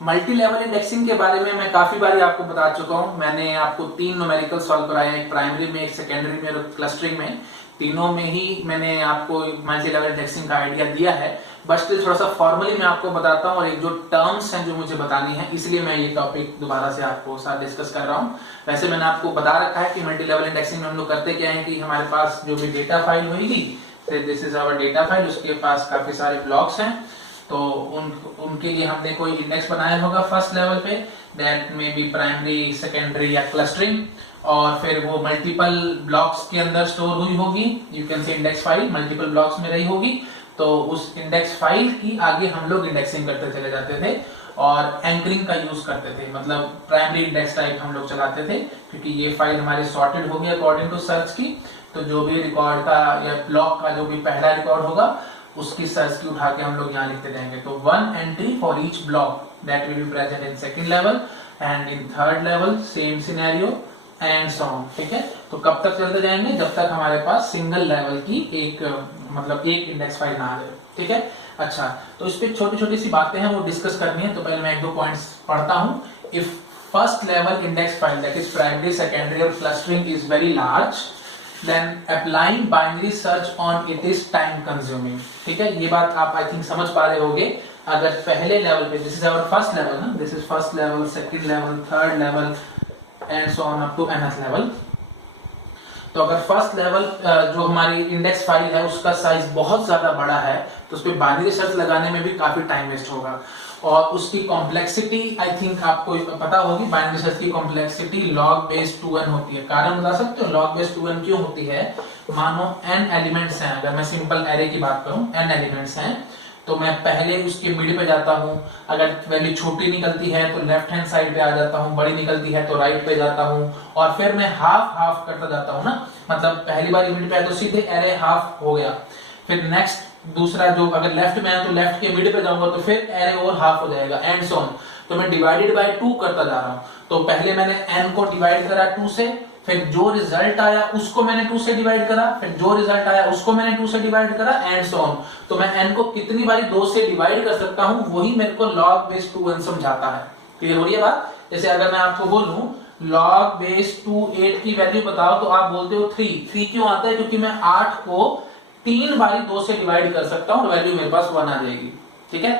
Multi level indexing के बारे में मैं काफी बार आपको बता चुका हूं। मैंने आपको 3 न्यूमेरिकल सॉल्व कराए हैं, एक प्राइमरी में, एक सेकेंडरी में और क्लस्टरिंग में। तीनों में ही मैंने आपको मल्टी लेवल इंडेक्सिंग का आइडिया दिया है। बस स्टिल थोड़ा सा फॉर्मली मैं आपको बताता हूं और एक जो टर्म्स हैं जो मुझे बतानी है, इसलिए मैं ये टॉपिक दोबारा से आपको साथ डिस्कस कर रहा हूं। वैसे मैंने आपको बता रखा है कि मल्टी लेवल इंडेक्सिंग में हम लोग करते क्या है कि हमारे पास जो भी डेटा फाइल होगी, this is our data file, उसके पास काफी सारे ब्लॉक्स हैं, तो उनके लिए हमने कोई इंडेक्स बनाया होगा फर्स्ट लेवल पे, that may be primary, secondary या क्लस्टरिंग, और फिर वो मल्टीपल ब्लॉक्स के अंदर स्टोर हुई होगी। यू कैन से इंडेक्स फाइल मल्टीपल ब्लॉक्स में रही होगी, तो उस इंडेक्स फाइल की आगे हम लोग इंडेक्सिंग करते चले जाते थे और एंकरिंग का यूज करते थे, मतलब प्राइमरी इंडेक्स टाइप हम लोग चलाते थे, क्योंकि ये फाइल हमारी सॉर्टेड होगी अकॉर्डिंग टू सर्च की। तो जो भी रिकॉर्ड का या ब्लॉक का जो भी पहला रिकॉर्ड होगा उसकी सर्च की उठा के हम लोग यहाँ लिखते जाएंगे। तो 1 entry for each block that will be present in second level and in third level same scenario and so on. ठीक है, तो कब तक चलते जाएंगे? जब तक हमारे पास सिंगल लेवल की एक मतलब एक इंडेक्स फाइल ना आ जाए। ठीक है, अच्छा, तो इस पे छोटी छोटी सी बातें हैं वो डिस्कस करनी है। तो पहले मैं 1-2 पॉइंट्स पढ़ता हूँ। If first level index file that is primary, secondary और clustering is very large, then applying binary search on it is time consuming। ठीक है, ये बात आप आई थिंक समझ पा रहे होंगे। अगर पहले लेवल पे, this is our first level ना, this is first level, second level, third level and so on up to nth level. तो अगर फर्स्ट लेवल जो हमारी इंडेक्स फाइल है उसका साइज बहुत ज्यादा बड़ा है, तो उस पर बाइनरी सर्च लगाने में भी काफी टाइम वेस्ट होगा। और उसकी कॉम्प्लेक्सिटी आई थिंक आपको पता होगी, बाइनरी सर्च की कॉम्प्लेक्सिटी log base 2n होती है। कारण बता सकते हो log base 2n क्यों होती है? मानो n एलिमेंट्स हैं, अगर मैं सिंपल एरे की बात करूं, n एलिमेंट्स हैं, तो मैं पहले उसके मिडिल पे जाता हूं। अगर वैल्यू छोटी निकलती है तो लेफ्ट हैंड साइड पे आ जाता हूं, बड़ी निकलती है तो राइट पे जाता हूं, और फिर मैं हाफ हाफ करता जाता हूं ना, मतलब पहली बार मिडिल पे आया तो सीधे एरे हाफ हो गया। फिर नेक्स्ट दूसरा जो अगर लेफ्ट में है तो लेफ्ट के मिड पे जाऊंगा तो फिर एरे और हाफ हो जाएगा एंड सो ऑन। तो मैं डिवाइडेड बाय 2 करता जा रहा हूं। तो पहले मैंने n को डिवाइड करा 2 से, फिर जो रिजल्ट आया उसको मैंने 2 से डिवाइड करा, फिर जो रिजल्ट आया उसको मैंने 2 से डिवाइड करा एंड सो ऑन। तो मैं n को कितनी बारी 2 से डिवाइड कर सकता हूं, वही मेरे को log base 2n समझाता है। क्लियर हो रही है बात? जैसे अगर मैं आपको बोलूं log base 2 8 की वैल्यू बताओ, तो आप बोलते हो 3 क्यों आता है? क्योंकि मैं 8 को 3 बारी 2 से डिवाइड कर सकता हूं और वैल्यू मेरे पास 1 आ जाएगी। ठीक है,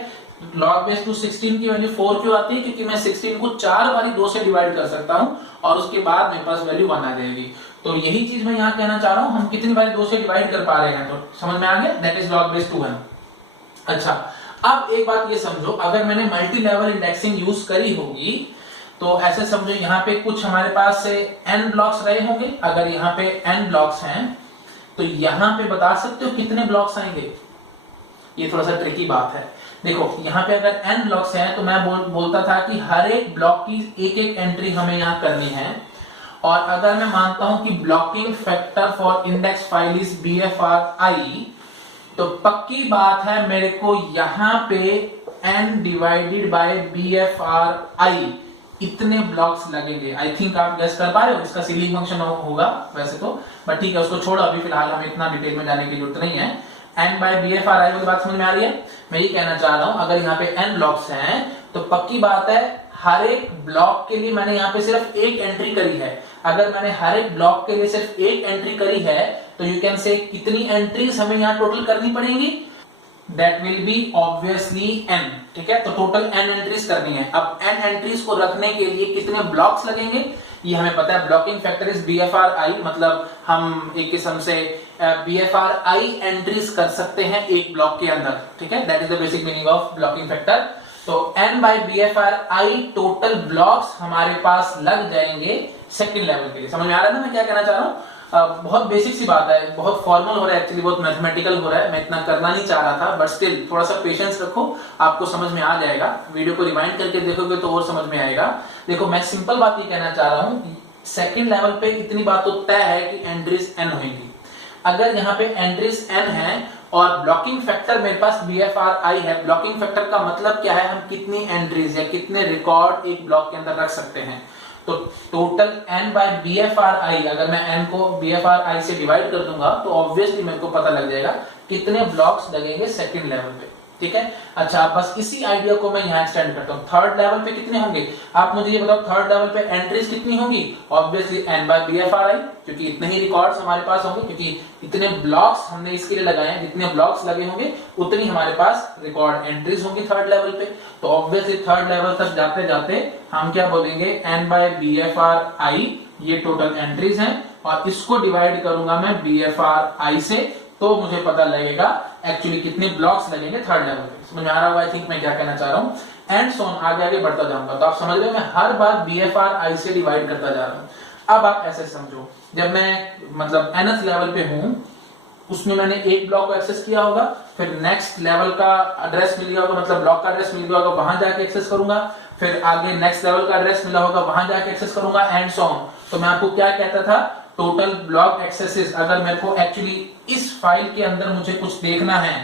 log base 2 16 की वैल्यू 4 क्यों आती है? क्योंकि मैं 16 को 4 बारी 2 से डिवाइड कर सकता हूं और उसके बाद मेरे पास वैल्यू 1 आ जाएगी। तो यही चीज मैं यहाँ कहना चाह रहा हूं, हम कितनी बारी 2 से डिवाइड कर पा रहे हैं, तो समझ में आ गया, that is log base 2n। अच्छा, अब एक बात ये समझो, अगर मैंने मल्टी लेवल इंडेक्सिंग यूज करी होगी तो ऐसे समझो यहाँ पे कुछ हमारे पास से n ब्लॉक्स रहे होंगे। अगर यहाँ पे n ब्लॉक्स हैं तो यहां पे बता सकते हो कितने ब्लॉक्स आएंगे? ये थोड़ा सा ट्रिकी बात है। देखो यहाँ पे अगर n ब्लॉक्स हैं तो मैं बोलता था कि हर एक ब्लॉक की एक एक एंट्री हमें यहाँ करनी है। और अगर मैं मानता हूं कि blocking factor for index file is BFRI, तो पक्की बात है मेरे को यहाँ पे n डिवाइडेड बाय BFRI इतने ब्लॉक्स लगेंगे। आई थिंक आप गेस कर पा रहे हो, इसका सीलिंग फंक्शन होगा वैसे तो, बट ठीक है, उसको छोड़ो, अभी फिलहाल हमें इतना डिटेल में जाने की जरूरत नहीं है। n बाय BFRI वाली बात समझ में आ रही है? मैं ये कहना चाह रहा हूं, अगर यहाँ पे n ब्लॉक्स हैं तो पक्की बात है हर एक ब्लॉक के लिए मैंने यहाँ पे सिर्फ एक एंट्री करी है। अगर मैंने हर एक ब्लॉक के लिए सिर्फ एक एंट्री करी है तो यू कैन से कितनी एंट्रीज हमें यहाँ टोटल करनी पड़ेंगी? That will be obviously n। ठीक है, तो टोटल n एंट्रीज करनी है। अब n एंट्रीज को रखने के लिए कितने ब्लॉक्स लगेंगे ये हमें पता है। ब्लॉकिंग फैक्टर इज BFRI, मतलब हम एक किस्म से BFRI एंट्रीज कर सकते हैं एक ब्लॉक के अंदर। ठीक है, that is the basic meaning of blocking factor. तो n by BFRI total blocks हमारे पास लग जाएंगे सेकंड लेवल के लिए। समझ में आ रहा है ना मैं क्या कहना चाह रहा हूँ? बहुत बेसिक सी बात है, बहुत फॉर्मल हो रहा है, एक्चुअली बहुत मैथमेटिकल हो रहा है, मैं इतना करना नहीं चाह रहा था, बट स्टिल थोड़ा सा पेशेंस रखो, आपको समझ में आ जाएगा। वीडियो को रिवाइंड करके देखोगे तो और समझ में आएगा। देखो मैं सिंपल बात ये कहना चाह रहा हूँ, सेकंड लेवल पे इतनी बात तो तय है कि एंट्रीज n होंगी। अगर यहाँ पे एंट्रीज n है और ब्लॉकिंग फैक्टर मेरे पास BFRI है, ब्लॉकिंग फैक्टर का मतलब क्या है? हम कितनी एंट्रीज या कितने रिकॉर्ड एक ब्लॉक के अंदर रख सकते हैं। तो टोटल n बाय BFRI, अगर मैं n को BFRI से डिवाइड कर दूंगा तो ऑब्वियसली मेरे को पता लग जाएगा कितने ब्लॉक्स लगेंगे सेकंड लेवल पे। ठीक है। अच्छा, बस इसी आइडिया को मैं यहाँ एक्सटेंड करता हूँ। थर्ड लेवल पे कितने होंगे आप मुझे ये बताओ, थर्ड लेवल पे एंट्रीज कितनी होंगी? ऑब्वियसली n बाय BFRI, क्योंकि इतने ही रिकॉर्ड्स हमारे पास होंगे, क्योंकि इतने ब्लॉक्स हमने इसके लिए लगाए हैं, जितने ब्लॉक्स लगे होंगे उतनी हमारे पास रिकॉर्ड एंट्रीज होंगी थर्ड लेवल पे। तो ऑब्वियसली थर्ड लेवल तक जाते जाते हम क्या बोलेंगे, n बाय BFRI ये टोटल एंट्रीज हैं, और इसको डिवाइड करूंगा मैं BFRI से, तो मुझे पता लगेगा एक्चुअली कितने ब्लॉक्स लगेंगे थर्ड लेवल पे। समझ में आ रहा होगा आई थिंक मैं क्या कहना चाह रहा हूँ। एंड सो ऑन, आगे आगे बढ़ता जाऊंगा। तो आप समझ रहे हो मैं हर बार BFRI से डिवाइड करता जा रहा हूँ। अब आप ऐसे समझो, जब मैं मतलब nth लेवल पे हूँ, उसमें मैंने एक ब्लॉक को एक्सेस किया होगा, फिर नेक्स्ट लेवल का एड्रेस मिल गया होगा, मतलब ब्लॉक का एड्रेस मिल गया होगा, वहां जाके एक्सेस करूंगा, फिर आगे नेक्स्ट लेवल का एड्रेस मिला होगा, वहां जाके एक्सेस करूंगा, एंड सो ऑन। तो मैं आपको क्या कहता था, टोटल ब्लॉक एक्सेसेस, अगर मेरे को एक्चुअली इस फाइल के अंदर मुझे कुछ देखना है,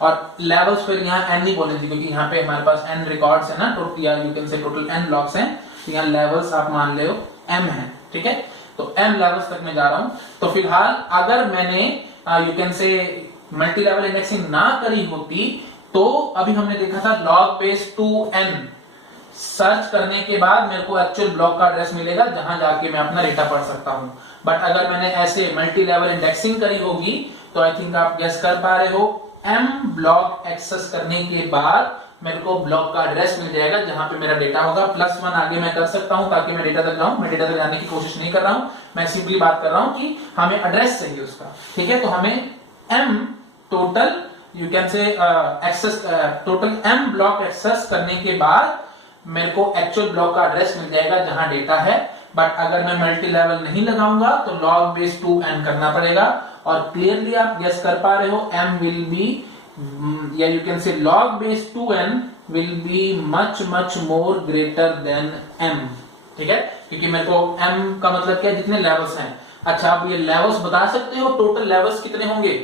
और लेवल्स फिर यहाँ n नहीं बोलेंगे, क्योंकि यहाँ पे हमारे पास n रिकॉर्ड्स है ना, टोटल या यू कैन से टोटल n ब्लॉक्स हैं, तो यहाँ लेवल्स आप मान लो m है, ठीक है। तो m लेवल्स तक मैं जा रहा हूं। तो फिलहाल अगर मैंने यू कैन से मल्टी लेवल इंडेक्सिंग ना करी होती, तो अभी हमने देखा था log base 2n सर्च करने के बाद मेरे को एक्चुअल ब्लॉक का एड्रेस मिलेगा, जहां जाके मैं अपना डेटा पढ़ सकता हूं। बट अगर मैंने ऐसे मल्टी लेवल इंडेक्सिंग करी होगी, तो आई थिंक आप गेस कर पा रहे हो, m ब्लॉक एक्सेस करने के बाद मेरे को ब्लॉक का एड्रेस मिल जाएगा, जहां पे मेरा डेटा होगा। +1 आगे मैं कर सकता हूं ताकि मैं डेटा तक जाऊं। मैं डेटा तक जाने की कोशिश नहीं कर रहा हूं, मैं सिंपली बात कर रहा हूं कि हमें एड्रेस चाहिए उसका, ठीक है। तो हमें m total you can say access, total m block access करने के बाद मेरे को एक्चुअल ब्लॉक का एड्रेस मिल जाएगा जहां डेटा है। बट अगर मैं मल्टी लेवल नहीं लगाऊंगा तो log base 2n करना पड़ेगा। और क्लियरली आप गेस कर पा रहे हो, m विल बी, या यू कैन से log base 2n will be much more greater than m, ठीक है, क्योंकि मेरे को m का मतलब क्या है, जितने लेवल्स हैं। अच्छा, आप ये लेवल्स बता सकते हो टोटल लेवल्स कितने होंगे?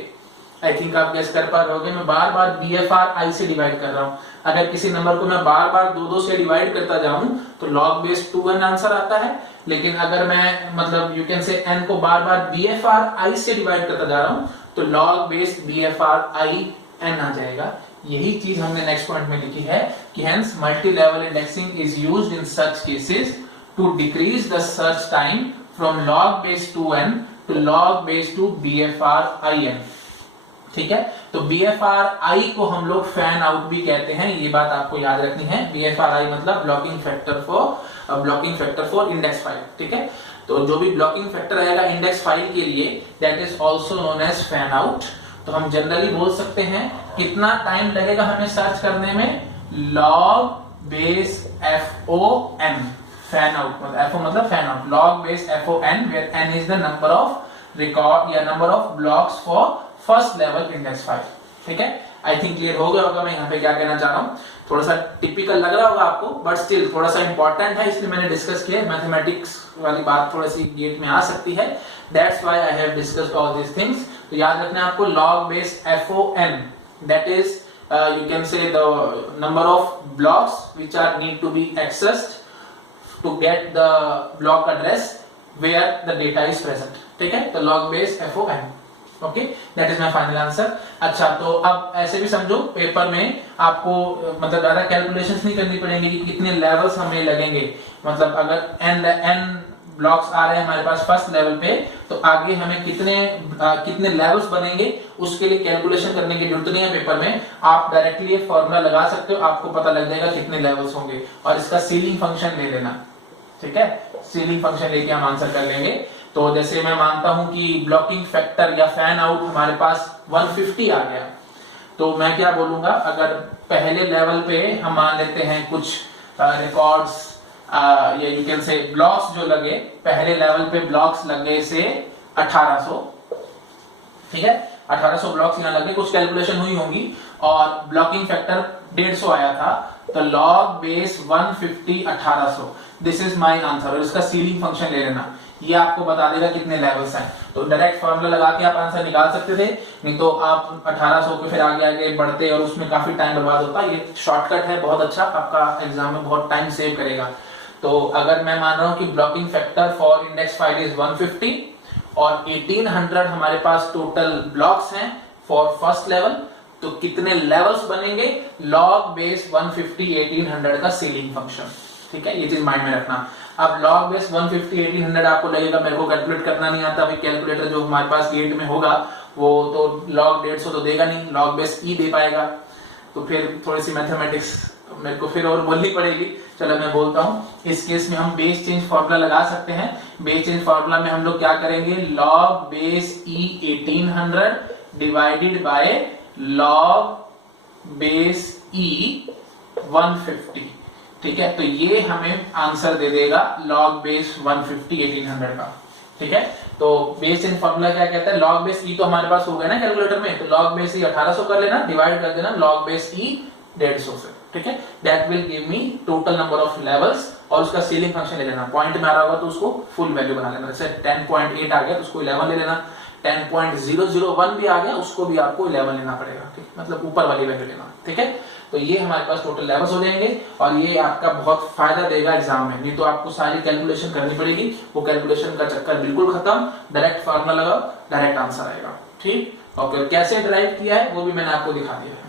आई थिंक आप गेस कर पा रहे होगे। मैं बार बार BFRI से डिवाइड कर रहा हूं। अगर किसी नंबर को मैं बार बार 2 से डिवाइड करता जाऊं तो log base 2n आंसर आता है, लेकिन अगर मैं मतलब यू कैन से n को बार बार BFRI से डिवाइड करता जा रहा हूं तो log base BFRI n आ जाएगा। यही चीज हमने नेक्स्ट पॉइंट में लिखी है कि hence multilevel indexing is used in such cases to decrease the search time from log base 2n to log base 2 BFRIN, ठीक है। तो BFRI को हम लोग फैन आउट भी कहते हैं, ये बात आपको याद रखनी है। BFRI मतलब blocking factor for index file, ठीक है। तो जो भी ब्लॉकिंग फैक्टर रहेगा इंडेक्स फाइल के लिए, that is also known as fan out. तो हम जनरली बोल सकते हैं कितना टाइम लगेगा हमें सर्च करने में, log base FON, fan out मतलब FO मतलब fan out, log base FON, where n is the number of record या number of blocks for first level index file, ठीक है। आई थिंक क्लियर हो गया होगा मैं यहाँ पे क्या कहना चाह रहा हूँ। थोड़ा सा टिपिकल लग रहा होगा आपको, बट स्टिल थोड़ा सा इंपॉर्टेंट है, इसलिए मैंने डिस्कस किया। मैथमेटिक्स वाली बात थोड़ी सी गेट में आ सकती है, that's why I have discussed all these things. तो याद रखना आपको log base FON, that is you can say the number of blocks which are need to be accessed to get the block address where the data is present, ठीक है। तो log base FON, okay, that is my final answer. अच्छा, तो अब ऐसे भी समझो paper में आपको मतलब ज्यादा कैलकुलेशंस नहीं करनी पड़ेंगी कि कितने लेवल्स हमें लगेंगे। मतलब अगर n ब्लॉक्स आ रहे हैं हमारे पास फर्स्ट लेवल पे, तो आगे हमें कितने लेवल्स बनेंगे उसके लिए कैलकुलेशन करने की जरूरत नहीं है पेपर में। आप डायरेक्टली ये फॉर्मूला लगा सकते हो, आपको पता लग जाएगा कितने लेवल्स होंगे, और इसका सीलिंग फंक्शन ले लेना, ठीक है। सीलिंग फंक्शन लेके हम आंसर कर लेंगे। तो जैसे मैं मानता हूं कि ब्लॉकिंग फैक्टर या फैन आउट हमारे पास 150 आ गया, तो मैं क्या बोलूंगा, अगर पहले लेवल पे हम मान लेते हैं कुछ रिकॉर्ड्स या यू कैन से ब्लॉक्स जो लगे, पहले लेवल पे ब्लॉक्स लगे से 1800, ठीक है, 1800 ब्लॉक्स यहाँ लगे, कुछ कैलकुलेशन हुई होंगी, और ब्लॉकिंग फैक्टर 150 आया था, तो log base 150 1800, this is my answer. और इसका सीलिंग फंक्शन ले लेना, ये आपको बता देगा कितने लेवल्स हैं। तो डायरेक्ट फॉर्मूला लगा के आप आंसर निकाल सकते थे, नहीं तो आप 1800 पे फिर आगे आगे बढ़ते और उसमें काफी टाइम बर्बाद होता। ये शॉर्टकट है बहुत अच्छा, आपका एग्जाम में बहुत टाइम सेव करेगा। तो अगर मैं मान रहा हूं कि blocking factor for index file is 150 और 1800 हमारे पास टोटल ब्लॉक्स हैं फॉर फर्स्ट लेवल, तो कितने लेवल्स बनेंगे, लॉग बेस 150 1800 का सीलिंग फंक्शन। ठीक है, ये चीज माइंड में रखना। अब लॉग बेस 150 1800 आपको लगेगा मेरे को कैलकुलेट करना नहीं आता, भाई कैलकुलेटर जो हमारे पास गेट में होगा वो तो लॉग 150 तो देगा नहीं, लॉग बेस ई दे पाएगा। तो फिर थोड़ी सी मैथमेटिक्स मेरे को फिर और बोलनी पड़ेगी। चलो मैं बोलता हूं। इस केस में हम बेस चेंज फॉर्मूला लगा सकते हैं। बेस चेंज फॉर्मूला में हम लोग क्या करेंगे, log base e 1800 divided by log base e 150। ठीक है, तो ये हमें आंसर दे देगा लॉग बेस 150 1800 का। ठीक है, तो बेस चेंज फॉर्मूला क्या कहता है, लॉग बेस ई तो हमारे पास हो गया ना कैलकुलेटर में, तो लॉग बेस ई 1800 कर लेना, डिवाइड कर देना लॉग बेस ई 150 से। ठीक है, that will give me total number of levels, और उसका सीलिंग फंक्शन ले लेना। पॉइंट में आ रहा होगा तो उसको फुल वैल्यू बना लेना। जैसे 10.8 आ गया तो उसको 11 ले लेना, 10.001 भी आ गया उसको भी आपको 11 लेना पड़ेगा। ठीक, मतलब ऊपर वाली वैल्यू लेना। ठीक है, तो ये हमारे पास टोटल लेवल्स हो जाएंगे, और ये आपका बहुत फायदा देगा एग्जाम में। नहीं तो आपको सारी कैलकुलेशन करनी पड़ेगी, वो कैलकुलेशन का चक्कर बिल्कुल खत्म, डायरेक्ट फार्मूला लगाओ, डायरेक्ट आंसर आएगा। ठीक, ओके, कैसे ड्राइव किया है वो भी मैंने आपको दिखा दिया है।